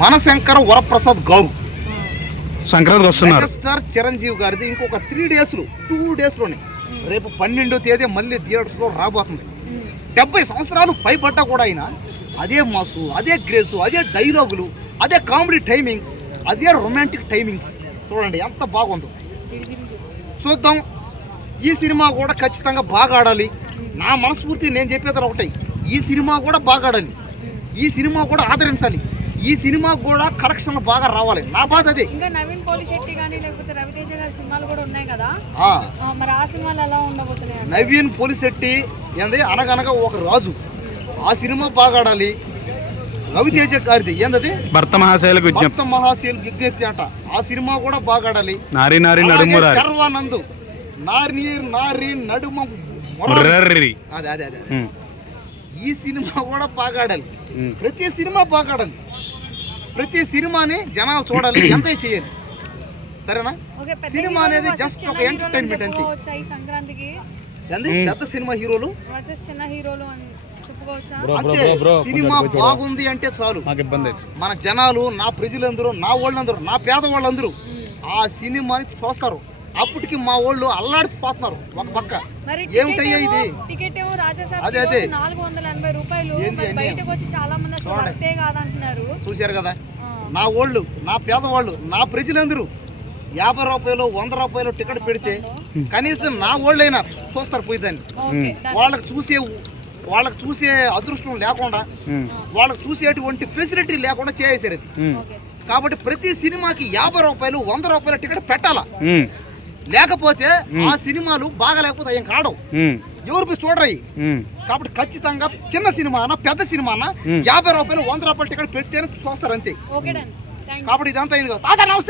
మనశంకర వరప్రసాద్ గౌరు సంక్రాంతికి వస్తున్నారు. మెగాస్టార్ చిరంజీవి గారిది ఇంకొక 2 డేస్లోనే రేపు 12వ తేదీ మళ్ళీ థియేటర్స్లో రాబోతుంది. 70 సంవత్సరాలు పైబడ్డా కూడా ఆయన అదే మాసు, అదే గ్రేసు, అదే డైలాగులు, అదే కామెడీ టైమింగ్, అదే రొమాంటిక్ టైమింగ్స్. చూడండి ఎంత బాగుందో. చూద్దాం. ఈ సినిమా కూడా ఖచ్చితంగా బాగా ఆడాలి. నా మనస్ఫూర్తి నేను చెప్పేది ఒకటే, ఈ సినిమా కూడా బాగా ఆడాలి, ఈ సినిమా కూడా ఆదరించాలి, ఈ సినిమా కూడా కరెక్షన్లు బాగా రావాలి. నా బాధ అదే. ఇంకా నవీన్ పోలిశెట్టి కానీ లేకపోతే రవితేజ గారి సినిమాలు కూడా ఉన్నాయి కదా, మరి ఆ సినిమాలు ఎలా ఉండబోతున్నాయి? నవీన్ పోలిశెట్టి ఏంది అనగనగా ఒక రాజు, ఆ సినిమా బాగా ఆడాలి. రవితేజ గారిది ఏందది భర్త మహాశైలకు విజ్ఞప్తి అంట, ఆ సినిమా కూడా బాగా ఆడాలి. నారి నారి నడుము శర్వానంద్ నారి నారి నడుమ అదే అదే అదే ఈ సినిమా కూడా బాగా ఆడాలి. ప్రతి సినిమా బాగా ఆడాలి, ప్రతి సినిమాని జనాలు చూడాలి, ఎంజాయ్ చేయాలి. సరేనా? సినిమా అనేది జస్ట్ ఒక ఎంటర్టైన్మెంట్ అంతే. సంక్రాంతికి పెద్ద సినిమా హీరోలు వర్సెస్ చిన్న హీరోలు అని చెప్పుకోవచ్చా? సినిమా బాగుంది అంటే చాలు, మన జనాలు, నా ప్రజలందరూ, నా వాళ్ళందరూ, నా పేదవాళ్ళందరూ ఆ సినిమాని చూస్తారు. అప్పటికి మా వాళ్ళు అల్లాడిపోతున్నారు ఒక పక్క. ఏమిటయ్యా ఇది టికెట్ ఏమో రాజాసాబ్ 480 రూపాయలు, బయటకు వచ్చి చాలా మంది అసలు వర్తే కాదంటున్నారు. చూశారు కదా, నా వాళ్ళు, నా పేదవాళ్ళు, నా ప్రజలందరూ 50 రూపాయలు 100 రూపాయలు టికెట్ పెడితే కనీసం నా వాళ్ళైనా చూస్తారు పోయిదాన్ని. వాళ్ళకి చూసే అదృష్టం లేకుండా, వాళ్ళకి చూసేటువంటి ఫెసిలిటీ లేకుండా చేసేసారు అది. కాబట్టి ప్రతి సినిమాకి 50 రూపాయలు 100 రూపాయల టికెట్ పెట్టాలా, లేకపోతే ఆ సినిమాలు బాగా లేకపోతే ఏం కాడవు, ఎవరు పోయి చూడరాయి. కాబట్టి ఖచ్చితంగా చిన్న సినిమానా పెద్ద సినిమానా 50 రూపాయలు 100 రూపాయల టికెట్ పెడితేనే చూస్తారు అంతే. కాబట్టి ఇదంతా అయింది కదా. నమస్తే.